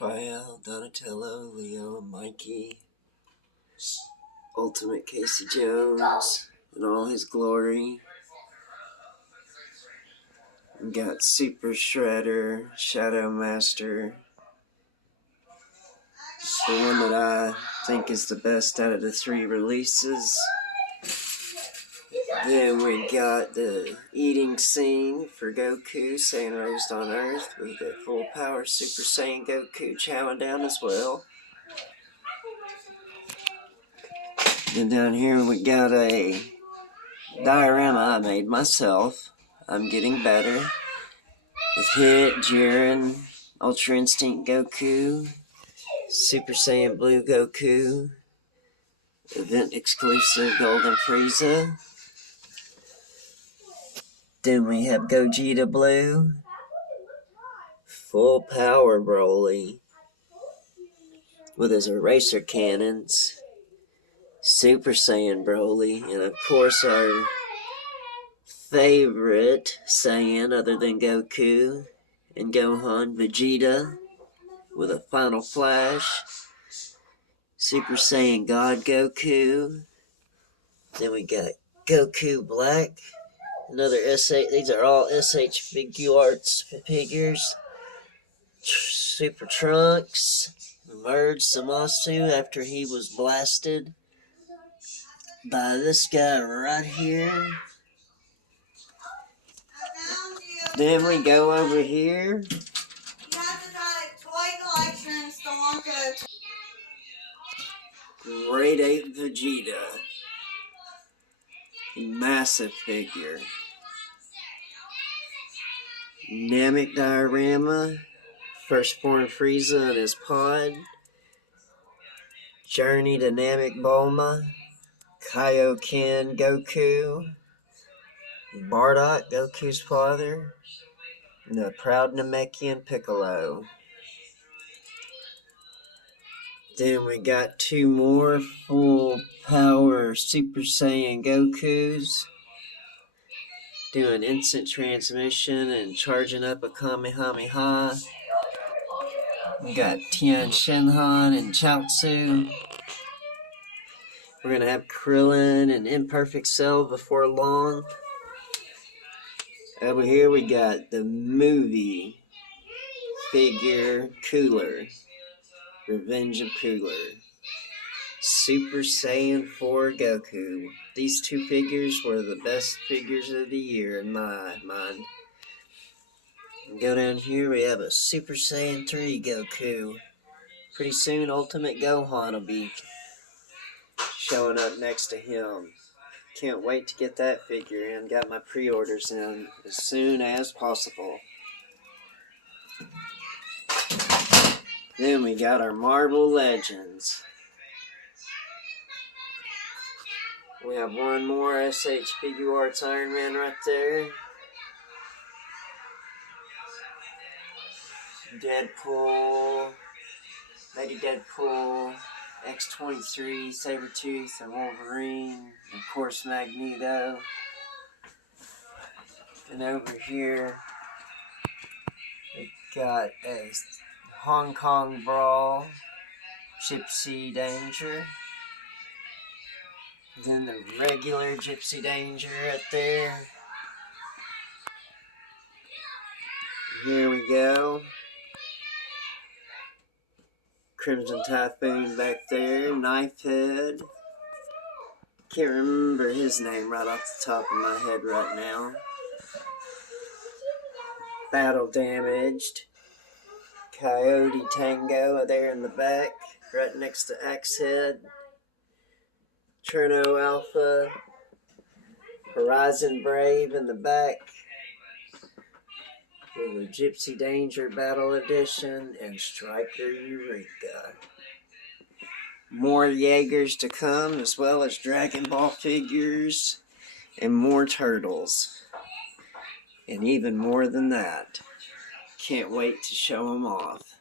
Raphael, Donatello, Leo, Mikey, Ultimate Casey Jones in all his glory. We got Super Shredder, Shadow Master, the one that I think is the best out of the three releases. Then we got the eating scene for Goku, Saiyan Raised on Earth, with the full power Super Saiyan Goku chowing down as well. And down here we got a diorama I made myself. I'm getting better. With Hit, Jiren, Ultra Instinct Goku, Super Saiyan Blue Goku, event exclusive Golden Frieza. Then we have Gogeta Blue, full power Broly with his eraser cannons, Super Saiyan Broly, and of course our favorite Saiyan other than Goku and Gohan, Vegeta, with a final flash, Super Saiyan God Goku. Then we got Goku Black, another SH, these are all SH Figuarts figures. Super Trunks, Merge Zamasu after he was blasted by this guy right here. Then we go over here. Grade 8 Vegeta. Massive figure. Namek diorama. Firstborn Frieza in his pod. Journey to Namek Bulma. Kaioken Goku. Bardock, Goku's father. And the proud Namekian Piccolo. Then we got two more full power Super Saiyan Gokus doing instant transmission and charging up a Kamehameha. We got Tien Shinhan and Chaozu. We're going to have Krillin and Imperfect Cell before long. Over here we got the movie figure Cooler. Revenge of Cooler. Super Saiyan 4 Goku. These two figures were the best figures of the year in my mind. And go down here, we have a Super Saiyan 3 Goku. Pretty soon Ultimate Gohan will be showing up next to him. Can't wait to get that figure in. Got my pre-orders in as soon as possible. Then we got our Marvel Legends. We have one more SH Figuarts Iron Man right there. Deadpool, Lady Deadpool, X-23, Sabretooth, and Wolverine, and of course Magneto. And over here, we got a Hong Kong Brawl, Gypsy Danger. Then the regular Gypsy Danger right there. Here we go. Crimson Typhoon back there. Knife Head. Can't remember his name right off the top of my head right now. Battle Damaged. Coyote Tango there in the back, right next to Axe Head. Cherno Alpha. Horizon Brave in the back. With the Gypsy Danger Battle Edition and Striker Eureka. More Jaegers to come, as well as Dragon Ball figures and more Turtles. And even more than that. Can't wait to show them off.